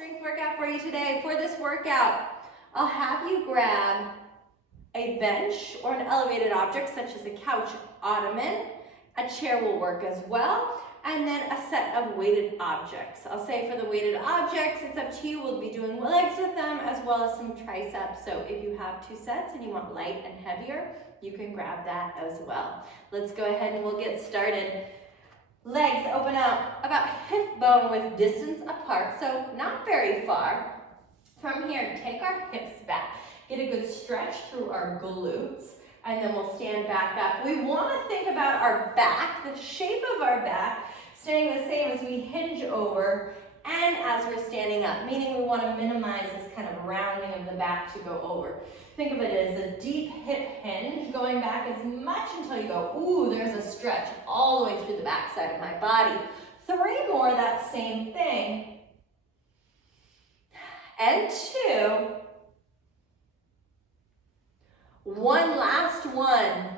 strength workout for you today. For this workout, I'll have you grab a bench or an elevated object such as a couch, ottoman. A chair will work as well. And then a set of weighted objects. I'll say for the weighted objects, it's up to you. We'll be doing legs with them as well as some triceps. So if you have 2 sets and you want light and heavier, you can grab that as well. Let's go ahead and we'll get started. Legs open out about hip bone width distance apart, so not very far. From here, take our hips back. Get a good stretch through our glutes. And then we'll stand back up. We want to think about our back, the shape of our back, staying the same as we hinge over and as we're standing up, meaning we want to minimize this kind of rounding of the back to go over. Think of it as a deep hip hinge, going back as much until you go, ooh, there's a stretch all the way through the back side of my body. 3 more, that same thing. And 2. 1 last one.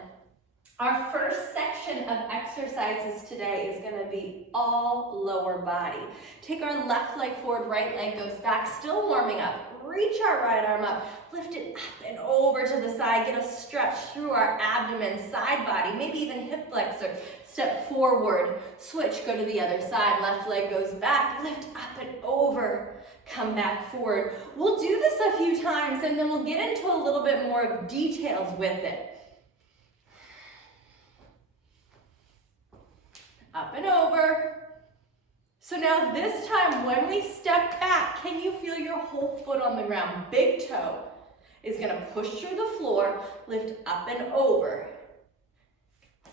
Our first section of exercises today is going to be all lower body. Take our left leg forward, right leg goes back, still warming up. Reach our right arm up, lift it up and over to the side. Get a stretch through our abdomen, side body, maybe even hip flexor. Step forward, switch, go to the other side. Left leg goes back, lift up and over. Come back forward. We'll do this a few times and then we'll get into a little bit more of details with it. Up and over. So now this time when we step back, can you feel your whole foot on the ground? Big toe is going to push through the floor, lift up and over.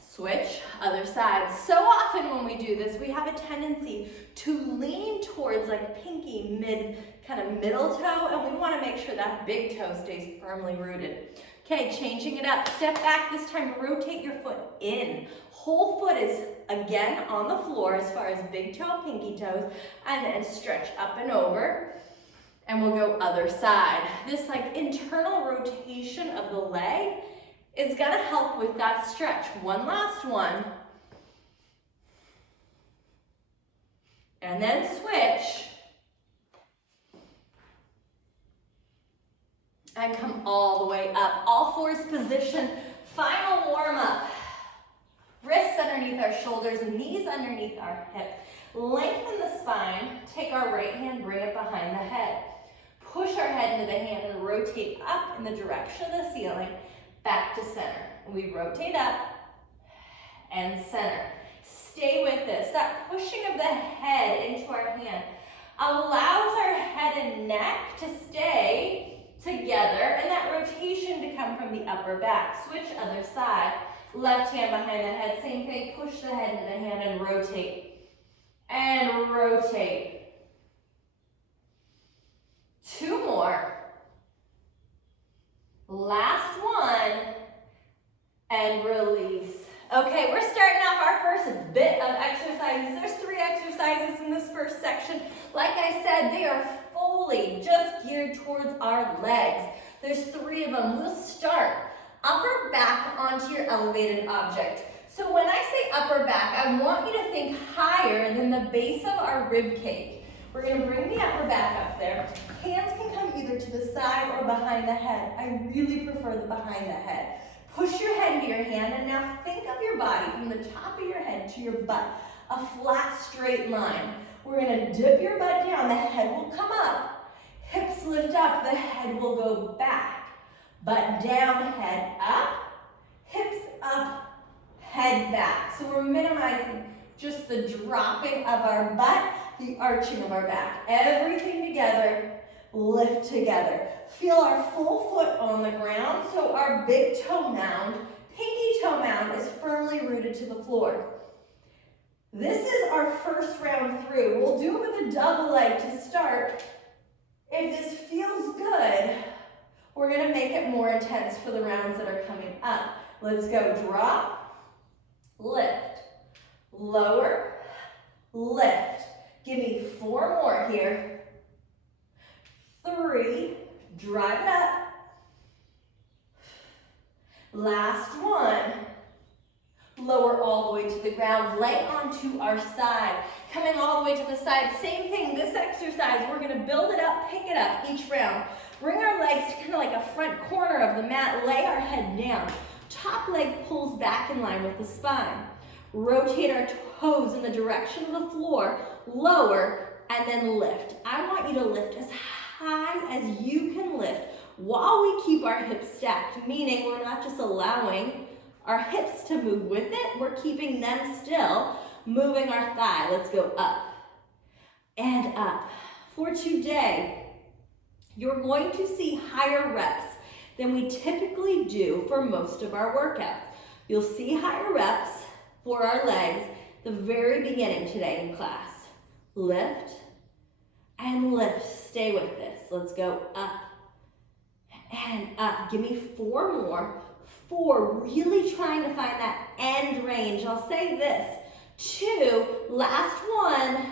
Switch, other side. So often when we do this, we have a tendency to lean towards like pinky, kind of middle toe, and we want to make sure that big toe stays firmly rooted. Okay, changing it up. Step back this time, rotate your foot in. Whole foot is again on the floor as far as big toe, pinky toes, and then stretch up and over. And we'll go other side. This like internal rotation of the leg is going to help with that stretch. 1 last one. And then switch. And come all the way up. All 4s position. Final warm up. Wrists underneath our shoulders, knees underneath our hips. Lengthen the spine. Take our right hand, bring it behind the head. Push our head into the hand and rotate up in the direction of the ceiling. Back to center. We rotate up and center. Stay with this. That pushing of the head into our hand allows our head and neck to stay together and that rotation to come from the upper back. Switch other side. Left hand behind the head. Same thing. Push the head into the hand and rotate. And rotate. 2 more. Last one, and release. Okay, we're starting off our first bit of exercises. There's 3 exercises in this first section. Like I said, they are fully just geared towards our legs. There's 3 of them. We'll start upper back onto your elevated object. So when I say upper back, I want you to think higher than the base of our rib cage. We're going to bring the upper back up there. Hands can come either to the side or behind the head. I really prefer the behind the head. Push your head into your hand and now think of your body from the top of your head to your butt. A flat, straight line. We're going to dip your butt down. The head will come up. Hips lift up. The head will go back. Butt down, head up. Hips up, head back. So we're minimizing just the dropping of our butt, the arching of our back. Everything together, lift together. Feel our full foot on the ground, so our big toe mound, pinky toe mound is firmly rooted to the floor. This is our first round through. We'll do it with a double leg to start. If this feels good, we're going to make it more intense for the rounds that are coming up. Let's go. Drop, lift, lower, lift. Give me 4 more here. 3, drive it up. Last one. lower all the way to the ground, lay onto our side, coming all the way to the side. Same thing, this exercise, we're gonna build it up, pick it up each round. Bring our legs to kind of like a front corner of the mat, lay our head down. Top leg pulls back in line with the spine. Rotate our toes in the direction of the floor, lower, and then lift. I want you to lift as high as you can lift while we keep our hips stacked, meaning we're not just allowing our hips to move with it, we're keeping them still, moving our thigh. Let's go up and up. For today, you're going to see higher reps than we typically do for most of our workouts. You'll see higher reps for our legs the very beginning today in class. Lift and lift. Stay with this. Let's go up and up. Give me 4 more. 4, really trying to find that end range. I'll say this. 2, last one,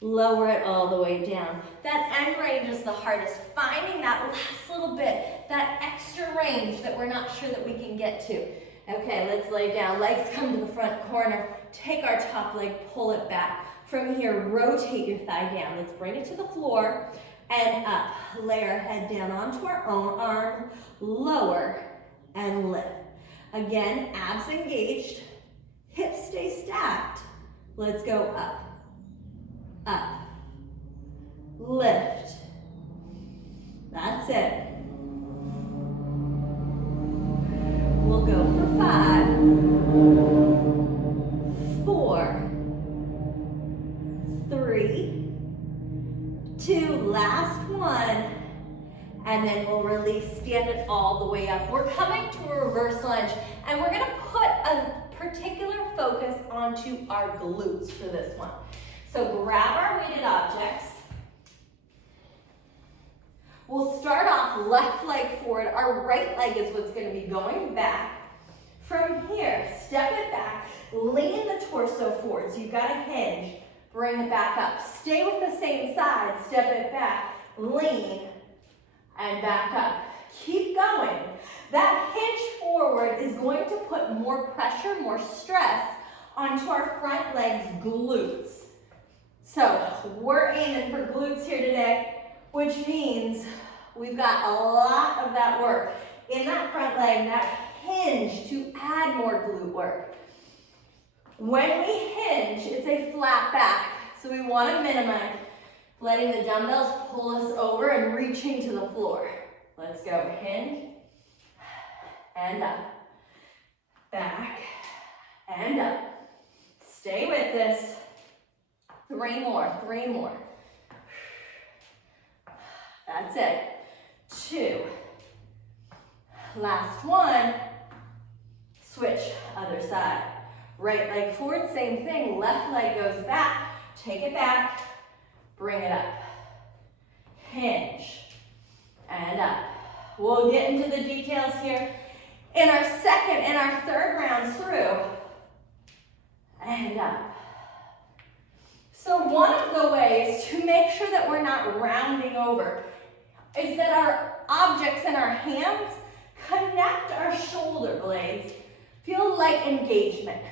lower it all the way down. That end range is the hardest. Finding that last little bit, that extra range that we're not sure that we can get to. Okay, let's lay down. Legs come to the front corner. Take our top leg, pull it back. From here, rotate your thigh down. Let's bring it to the floor and up. Lay our head down onto our own arm, lower and lift. Again, abs engaged, hips stay stacked. Let's go up, up, lift. That's it. We'll go for 5, 4, 3, 2, last one. And then we'll release, stand it all the way up. We're coming to a reverse lunge, and we're gonna put a particular focus onto our glutes for this one. So grab our weighted objects. We'll start off left leg forward. Our right leg is what's gonna be going back. From here, step it back, lean the torso forward. So you've got a hinge, bring it back up. Stay with the same side, step it back, lean, and back up. Keep going. That hinge forward is going to put more pressure, more stress onto our front legs' glutes. So we're aiming for glutes here today, which means we've got a lot of that work in that front leg, that hinge to add more glute work. When we hinge, it's a flat back, so we want to minimize letting the dumbbells pull us over and reaching to the floor. Let's go. Hinge and up. Back and up. Stay with this. 3 more. 3 more. That's it. 2. Last one. Switch, other side. Right leg forward, same thing. Left leg goes back. Take it back. Bring it up. Hinge. And up. We'll get into the details here in our second and our third rounds through. And up. So one of the ways to make sure that we're not rounding over is that our objects in our hands connect our shoulder blades. Feel light engagement.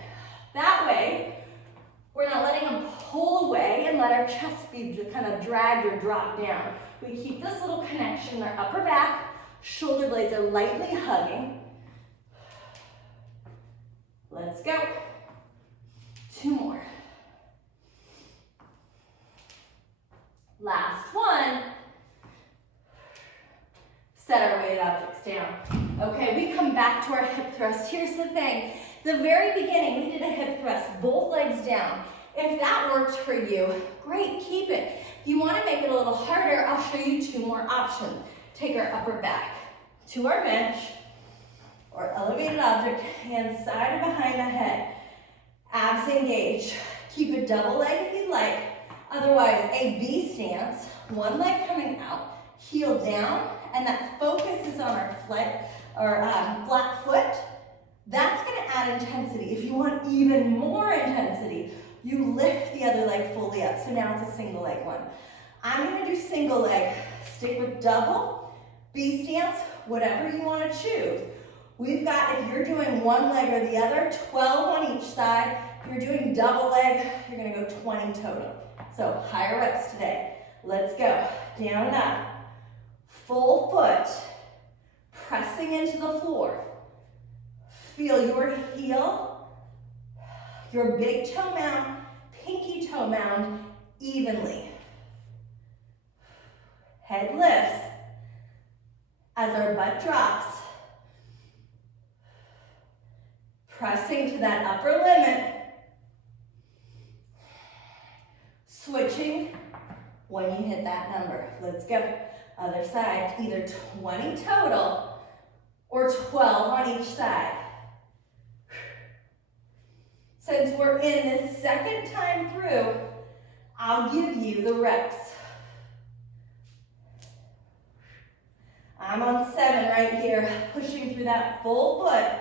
That way, we're not letting them pull away and let our chest be kind of dragged or dropped down. We keep this little connection. Our upper back, shoulder blades are lightly hugging. Let's go. 2 more. Last one. Set our weighted objects down. Okay, we come back to our hip thrust. Here's the thing. The very beginning, we did a hip thrust, both legs down. If that works for you, great, keep it. If you want to make it a little harder, I'll show you 2 more options. Take our upper back to our bench or elevated object, hands side or behind the head. Abs engaged. Keep a double leg if you'd like. Otherwise, a B stance, one leg coming out, heel down, and that focus is on our flat foot. That's going to add intensity. If you want even more intensity, you lift the other leg fully up. So now it's a single leg one. I'm going to do single leg. Stick with double, B stance, whatever you want to choose. We've got, if you're doing one leg or the other, 12 on each side. If you're doing double leg, you're gonna go 20 total. So higher reps today. Let's go. Down and up. Full foot. Pressing into the floor. Feel your heel, your big toe mound, pinky toe mound evenly. Head lifts as our butt drops. Pressing to that upper limit. Switching when you hit that number. Let's go. Other side, either 20 total or 12 on each side. Since we're in this second time through, I'll give you the reps. I'm on 7 right here, pushing through that full foot.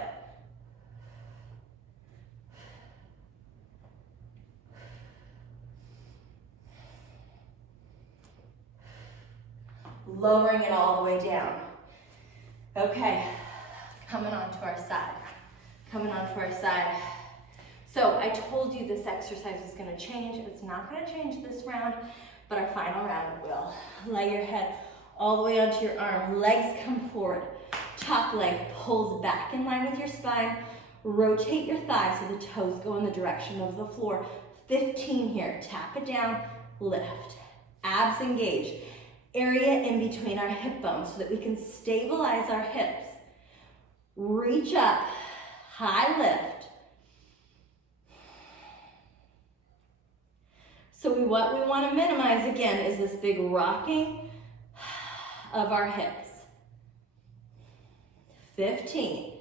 Lowering it all the way down. Okay, coming onto our side. Coming onto our side. So I told you this exercise is gonna change. It's not gonna change this round, but our final round it will. Lay your head all the way onto your arm. Legs come forward. Top leg pulls back in line with your spine. Rotate your thighs so the toes go in the direction of the floor. 15 here. Tap it down, lift. Abs engaged. Area in between our hip bones so that we can stabilize our hips. Reach up, high lift. So what we want to minimize again is this big rocking of our hips. 15.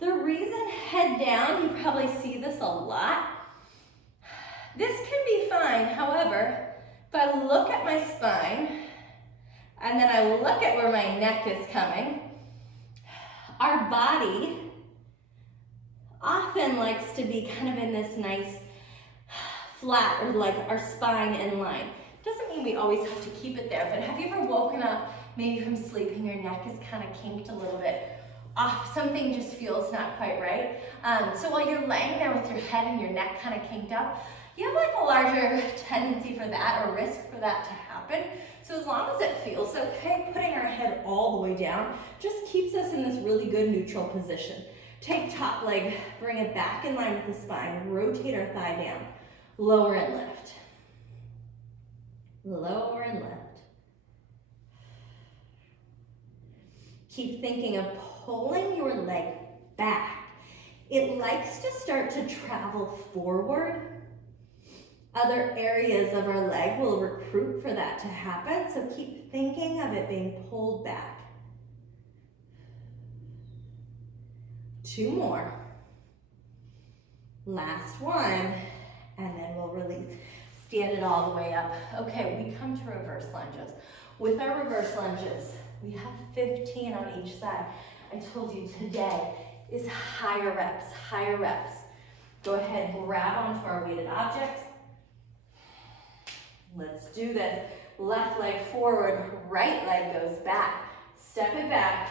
The reason head down, you probably see this a lot. This can be fine, however, if I look at my spine, and then I look at where my neck is coming, our body often likes to be kind of in this nice flat, or like our spine in line. Doesn't mean we always have to keep it there, but have you ever woken up maybe from sleeping, your neck is kind of kinked a little bit off, something just feels not quite right? So while you're laying there with your head and your neck kind of kinked up, you have like a larger tendency for that, or risk for that to happen. So as long as it feels okay, putting our head all the way down just keeps us in this really good neutral position. Take top leg, bring it back in line with the spine, rotate our thigh down, lower and lift. Lower and lift. Keep thinking of pulling your leg back. It likes to start to travel forward. Other areas of our leg will recruit for that to happen, so keep thinking of it being pulled back. 2 more. Last one, and then we'll release. Stand it all the way up. Okay, we come to reverse lunges. With our reverse lunges, we have 15 on each side. I told you today is higher reps, higher reps. Go ahead, grab onto our weighted objects. Let's do this. Left leg forward, right leg goes back. Step it back,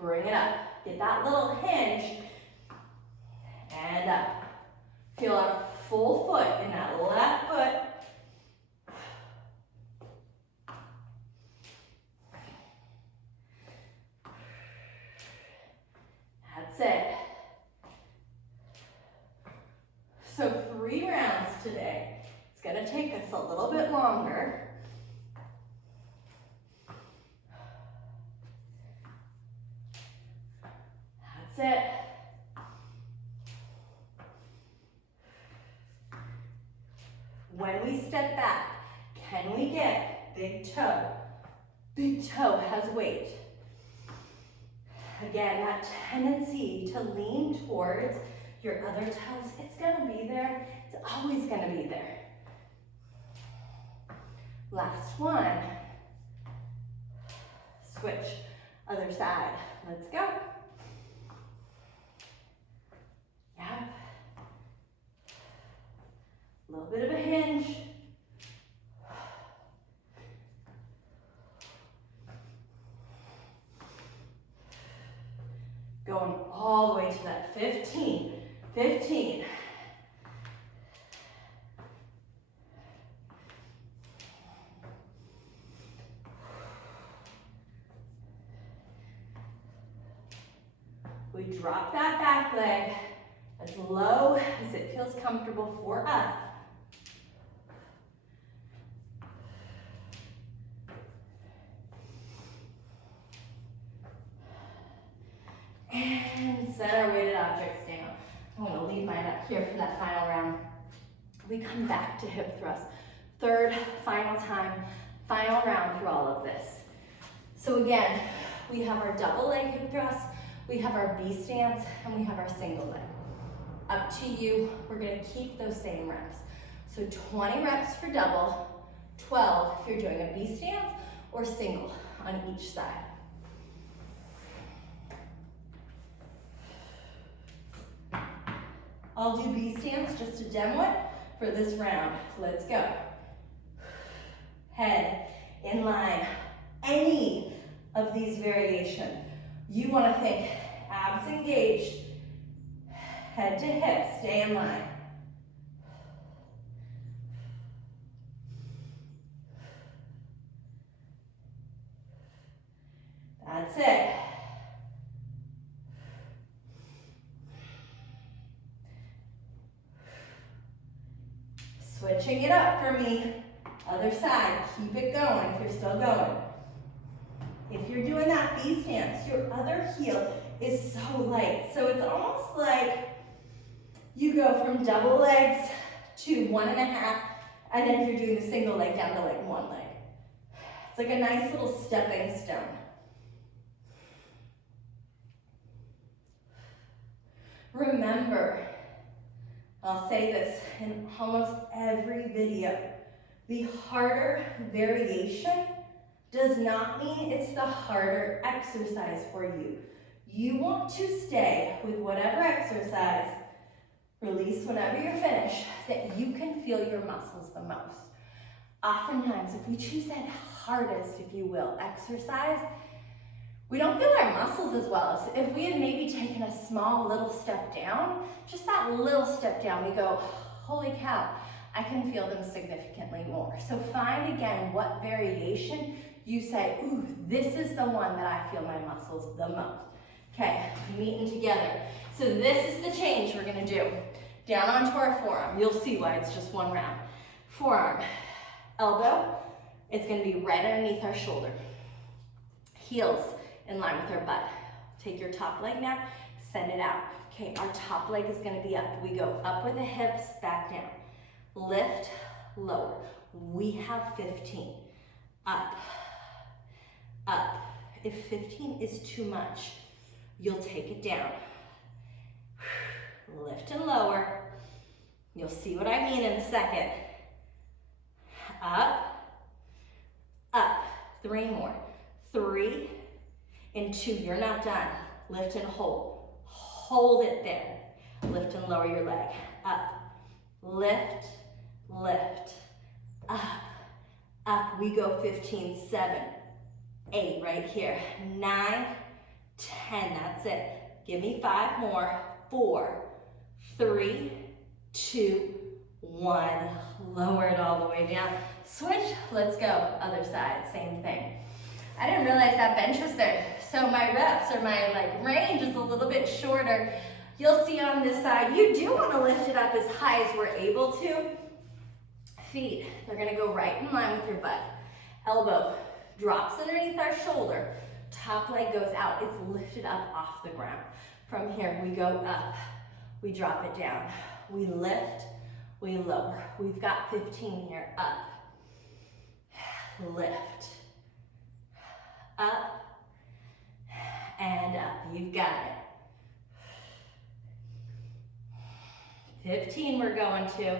bring it up. Get that little hinge, and up. Feel our full foot in that left foot. That's it. So 3 rounds today. It's gonna take us a little bit longer. That's it. When we step back, can we get big toe? Big toe has weight. Again, that tendency to lean towards your other toes, it's gonna be there. It's always gonna be there. Last one. Switch, other side. Let's go. Yep. A little bit of a hinge. We drop that back leg as low as it feels comfortable for us. And set our weighted objects down. I'm going to leave mine up here for that final round. We come back to hip thrust. Third, final time, final round through all of this. So again, we have our double leg hip thrust, we have our B stance, and we have our single leg. Up to you, we're going to keep those same reps. So 20 reps for double, 12 if you're doing a B stance or single on each side. I'll do B stance just to demo it for this round. Let's go. Head in line. Any of these variations. You want to think abs engaged, head to hip, stay in line. That's it. Switching it up for me. Other side, keep it going if you're still going. If you're doing that B stance, your other heel is so light. So it's almost like you go from double legs to 1.5, and then if you're doing the single leg, down to like one leg. It's like a nice little stepping stone. Remember, I'll say this in almost every video, the harder variation does not mean it's the harder exercise for you. You want to stay with whatever exercise, release whenever you're finished, that you can feel your muscles the most. Oftentimes, if we choose that hardest, if you will, exercise, we don't feel our muscles as well. So if we had maybe taken a small little step down, just that little step down, we go, holy cow, I can feel them significantly more. So find again what variation you say, ooh, this is the one that I feel my muscles the most. Okay, meeting together. So this is the change we're gonna do. Down onto our forearm. You'll see why it's just one round. Forearm, elbow, it's gonna be right underneath our shoulder. Heels in line with our butt. Take your top leg now, send it out. Okay, our top leg is gonna be up. We go up with the hips, back down. Lift, lower. We have 15. Up, up. If 15 is too much, you'll take it down. Lift and lower. You'll see what I mean in a second. Up, up. 3 more. 3 and 2. You're not done. Lift and hold. Hold it there. Lift and lower your leg. Up. Lift, lift. Up, up. We go 15, 7, 8 right here. 9, 10. That's it. Give me 5 more. 4, 3, 2, 1. Lower it all the way down. Switch. Let's go. Other side. Same thing. I didn't realize that bench was there. So my reps or my range is a little bit shorter. You'll see on this side, you do want to lift it up as high as we're able to. Feet, they're going to go right in line with your butt. Elbow drops underneath our shoulder. Top leg goes out. It's lifted up off the ground. From here, we go up. We drop it down. We lift. We lower. We've got 15 here. Up. Lift. Up. And up. You've got it. 15 we're going to.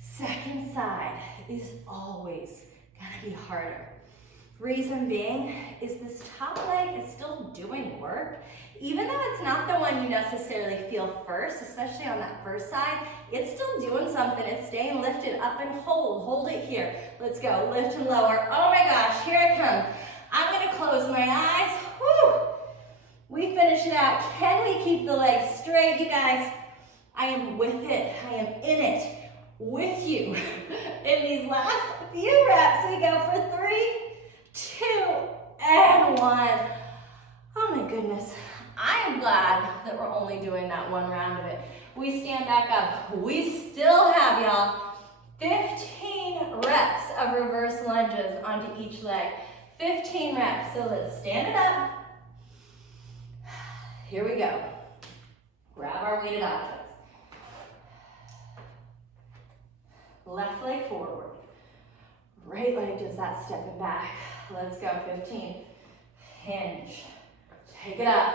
Second side is always gonna be harder. Reason being is this top leg is still doing work. Even though it's not the one you necessarily feel first, especially on that first side, it's still doing something. It's staying lifted up and hold. Hold it here. Let's go. Lift and lower. Oh my gosh, here it comes. I'm gonna close my eyes. Woo! We finish it out. Can we keep the legs straight, you guys? I am with it. I am in it with you. In these last few reps, we go for 3, 2, and 1. Oh my goodness. I am glad we stand back up. We still have, y'all, 15 reps of reverse lunges onto each leg. 15 reps, so let's stand it up. Here we go. Grab our weighted objects. Left leg forward. Right leg does that stepping back. Let's go, 15. Hinge. Take it up.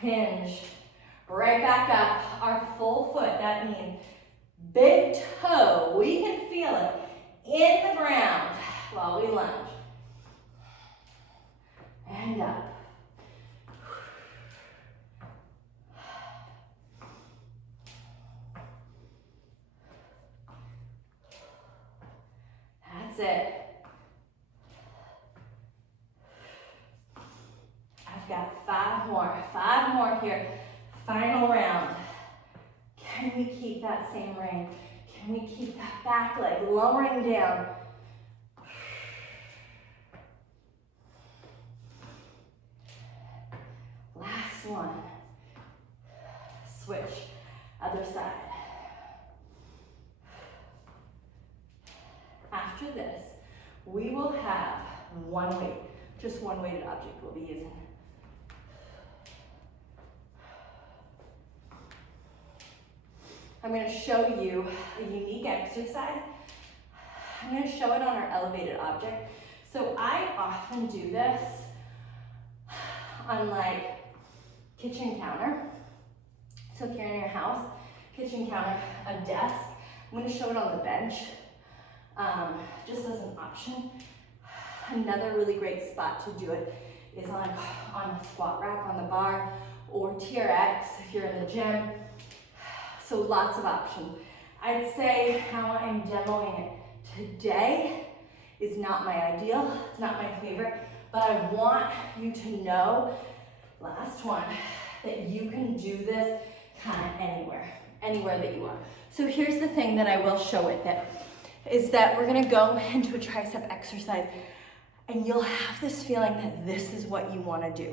Hinge. Right back up. Our full foot, that means big toe. We can feel it in the ground while we lunge. And up. That's it. I've got 5 more here. Final round. Can we keep that same range? Can we keep that back leg lowering down? Last one. Switch, other side. After this, we will have one weight, just one weighted object we'll be using. I'm going to show you a unique exercise. I'm going to show it on our elevated object. So I often do this on like kitchen counter. So if you're in your house, kitchen counter, a desk, I'm going to show it on the bench, just as an option. Another really great spot to do it is on a squat rack on the bar, or TRX if you're in the gym. So lots of options. I'd say how I'm demoing it today is not my ideal, it's not my favorite, but I want you to know, last one, that you can do this kind of anywhere that you are. So here's the thing that I will show with it, is that we're gonna go into a tricep exercise and you'll have this feeling that this is what you wanna do.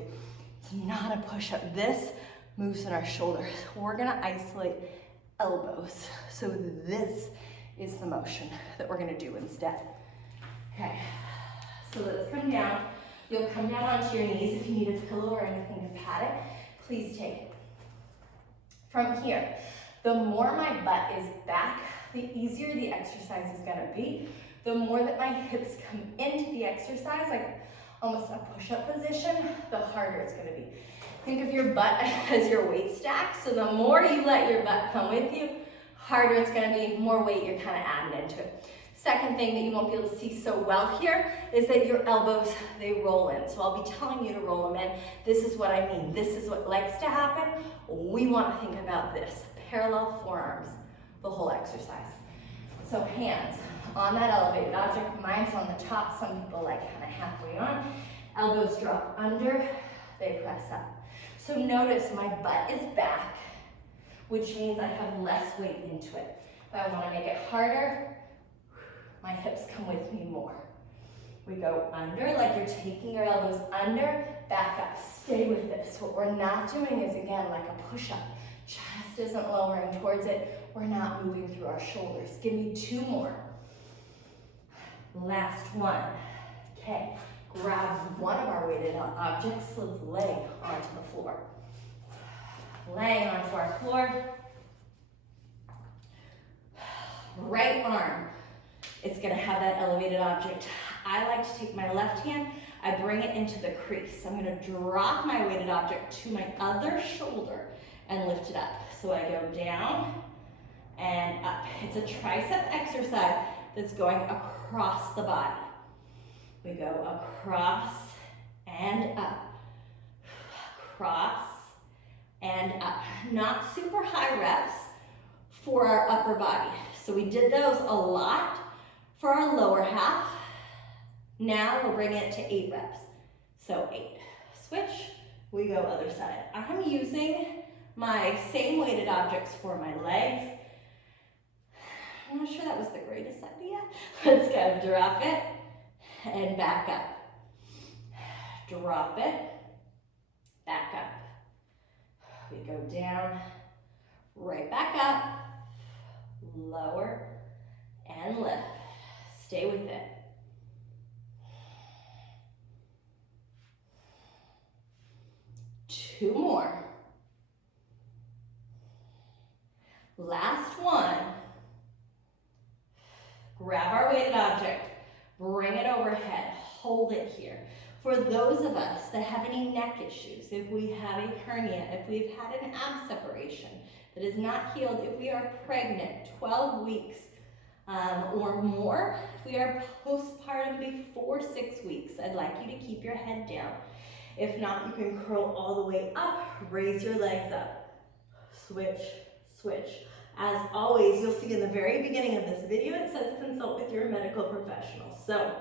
It's not a push-up. This moves in our shoulders. We're gonna isolate elbows. So this is the motion that we're gonna do instead. Okay, so let's come down. You'll come down onto your knees. If you need a pillow or anything to pad it, please take it. From here, the more my butt is back, the easier the exercise is gonna be. The more that my hips come into the exercise, like almost a push-up position, the harder it's gonna be. Think of your butt as your weight stack, so the more you let your butt come with you, harder it's gonna be, more weight you're kind of adding into it. Second thing that you won't be able to see so well here is that your elbows, they roll in. So I'll be telling you to roll them in. This is what I mean. This is what likes to happen. We want to think about this. Parallel forearms, the whole exercise. So hands on that elevated object. Mine's on the top. Some people like kind of halfway on. Elbows drop under, they press up. So notice my butt is back, which means I have less weight into it. If I want to make it harder, my hips come with me more. We go under, like you're taking your elbows under, back up, stay with this. What we're not doing is, again, like a push-up. Chest isn't lowering towards it. We're not moving through our shoulders. Give me 2 more. Last one. Okay, grab one of our weighted objects. Let's lay onto the floor. Laying onto our floor. Right arm. It's gonna have that elevated object. I like to take my left hand, I bring it into the crease. I'm gonna drop my weighted object to my other shoulder and lift it up. So I go down and up. It's a tricep exercise that's going across the body. We go across and up, across and up. Not super high reps for our upper body. So we did those a lot for our lower half. Now we're bringing it to 8 reps. So 8. Switch, we go other side. I'm using my same weighted objects for my legs. I'm not sure that was the greatest idea. Let's go, drop it and back up. Drop it, back up. We go down, Right back up, lower, and lift. Stay with it. Two more. Last one. Grab our weighted object, bring it overhead, hold it here. For those of us that have any neck issues, if we have a hernia, if we've had an ab separation that is not healed, if we are pregnant 12 weeks or more, if we are postpartum before 6 weeks, I'd like you to keep your head down. If not, you can curl all the way up, raise your legs up, switch, switch. As always, you'll see in the very beginning of this video, it says consult with your medical professional. So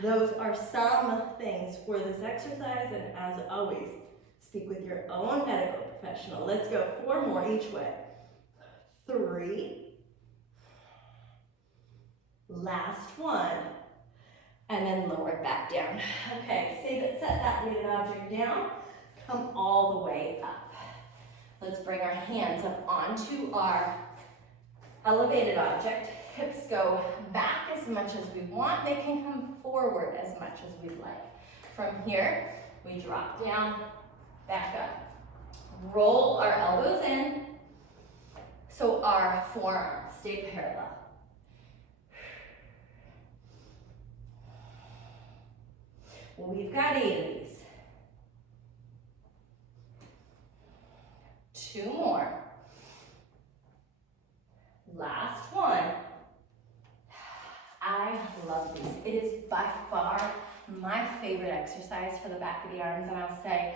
those are some things for this exercise, and as always, speak with your own medical professional. Let's go 4 more each way. 3. Last one. And then lower it back down. Okay, set that weighted object down. Come all the way up. Let's bring our hands up onto our elevated object. Hips go back as much as we want. They can come forward as much as we'd like. From here, we drop down, back up. Roll our elbows in so our forearms stay parallel. We've got 8 of these. 2 more. Last one. I love these. It is by far my favorite exercise for the back of the arms, and I'll say,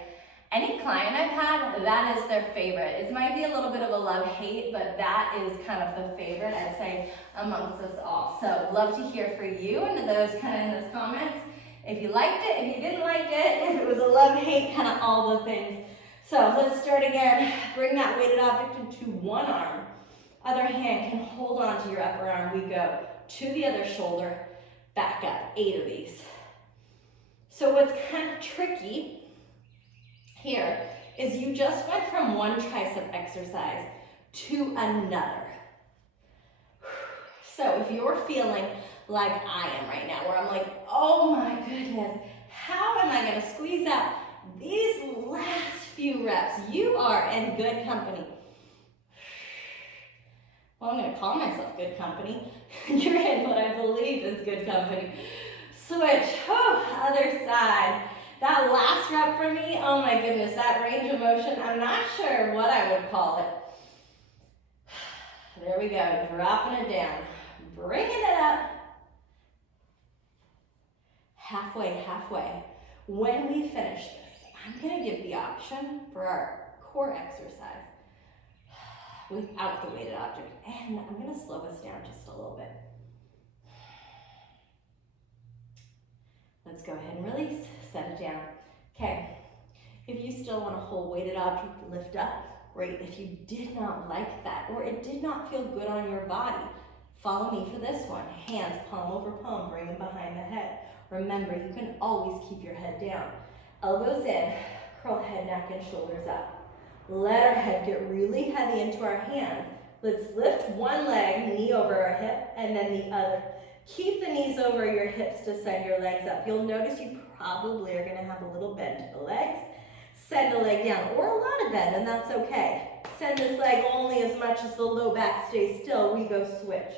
any client I've had, that is their favorite. It might be a little bit of a love-hate, but that is kind of the favorite, I'd say, amongst us all. So love to hear for you and those kind of in the comments. If you liked it, if you didn't like it, if it was a love-hate, kind of all the things. So let's start again. Bring that weighted object into one arm. Other hand can hold on to your upper arm. We go to the other shoulder, back up. 8 of these. So what's kind of tricky here is you just went from one tricep exercise to another. So if you're feeling like I am right now, where I'm like, oh my goodness, how am I going to squeeze out these last few reps? You are in good company. Well, I'm going to call myself good company. You're in what I believe is good company. Switch, other side. That last rep for me, oh my goodness, that range of motion, I'm not sure what I would call it. There we go, dropping it down, bringing it up. Halfway, halfway. When we finish this, I'm going to give the option for our core exercise without the weighted object. And I'm going to slow this down just a little bit. Let's go ahead and release, set it down. Okay, if you still want a whole weighted object lift up, great. If you did not like that, or it did not feel good on your body, follow me for this one. Hands palm over palm, bring them behind the head. Remember, you can always keep your head down. Elbows in, curl head, neck, and shoulders up. Let our head get really heavy into our hands. Let's lift one leg, knee over our hip, and then the other. Keep the knees over your hips to send your legs up. You'll notice you probably are going to have a little bend to the legs. Send a leg down, or a lot of bend, and that's okay. Send this leg only as much as the low back stays still. We go switch,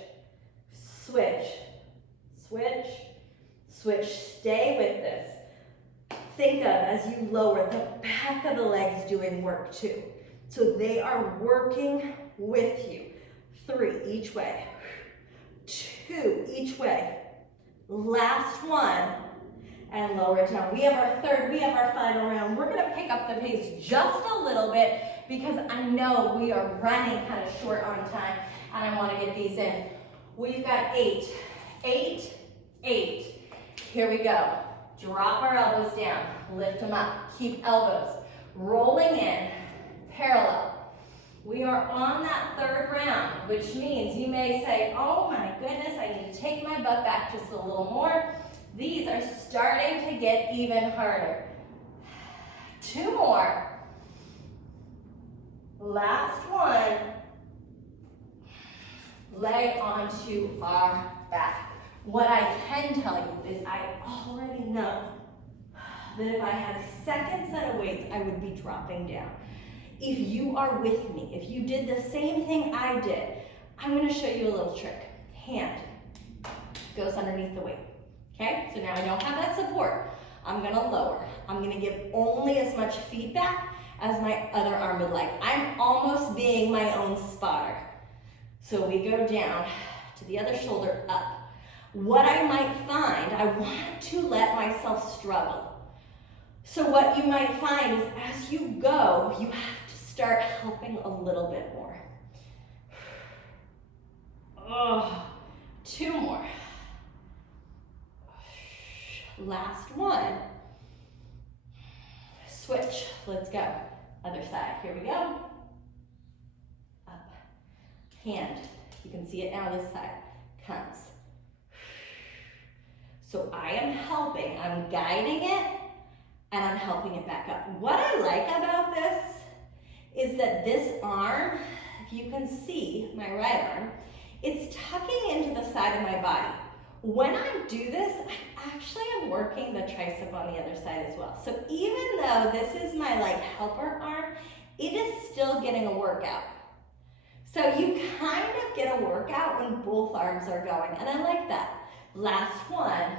switch, switch, switch. Stay with this. Think of, as you lower, the back of the legs doing work too. So they are working with you. 3 each way. 2 each way. Last one. And lower it down. We have our third, we have our final round. We're going to pick up the pace just a little bit because I know we are running kind of short on time and I want to get these in. We've got 8, 8, 8. Here we go. Drop our elbows down, lift them up. Keep elbows rolling in, parallel. We are on that third round, which means you may say, oh my goodness, I need to take my butt back just a little more. These are starting to get even harder. 2 more. Last one. Lay onto our back. What I can tell you is I already know that if I had a second set of weights, I would be dropping down. If you are with me, if you did the same thing I did, I'm gonna show you a little trick. Hand goes underneath the weight, okay? So now I don't have that support. I'm gonna lower. I'm gonna give only as much feedback as my other arm would like. I'm almost being my own spotter. So we go down to the other shoulder, up. What I might find, I want to let myself struggle. So what you might find is as you go, you have to start helping a little bit more. Oh, 2 more. Last one. Switch, let's go. Other side, here we go. Up, hand, you can see it now this side, comes. So I am helping, I'm guiding it, and I'm helping it back up. What I like about this is that this arm, if you can see my right arm, it's tucking into the side of my body. When I do this, I actually am working the tricep on the other side as well. So even though this is my helper arm, it is still getting a workout. So you kind of get a workout when both arms are going, and I like that. Last one.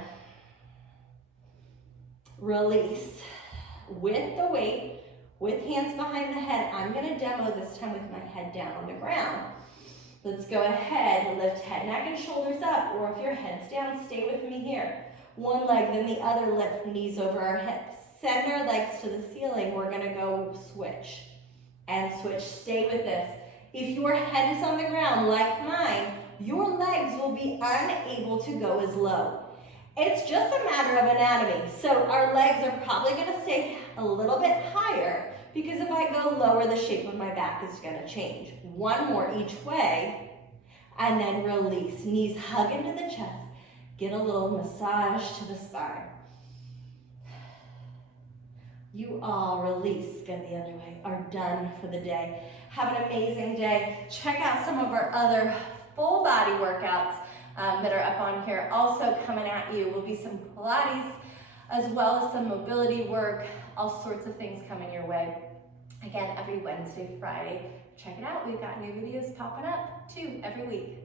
Release. With the weight, with hands behind the head, I'm gonna demo this time with my head down on the ground. Let's go ahead, lift head, neck, and shoulders up, or if your head's down, stay with me here. One leg, then the other, lift knees over our hips. Send our legs to the ceiling. We're gonna go switch and switch. Stay with this. If your head is on the ground, like mine, your legs will be unable to go as low. It's just a matter of anatomy. So our legs are probably gonna stay a little bit higher because if I go lower, the shape of my back is gonna change. One more each way, and then release. Knees hug into the chest. Get a little massage to the spine. You all release, go the other way, are done for the day. Have an amazing day. Check out some of our other full body workouts that are up on here. Also coming at you will be some Pilates, as well as some mobility work, all sorts of things coming your way. Again, every Wednesday, Friday. Check it out. We've got new videos popping up too every week.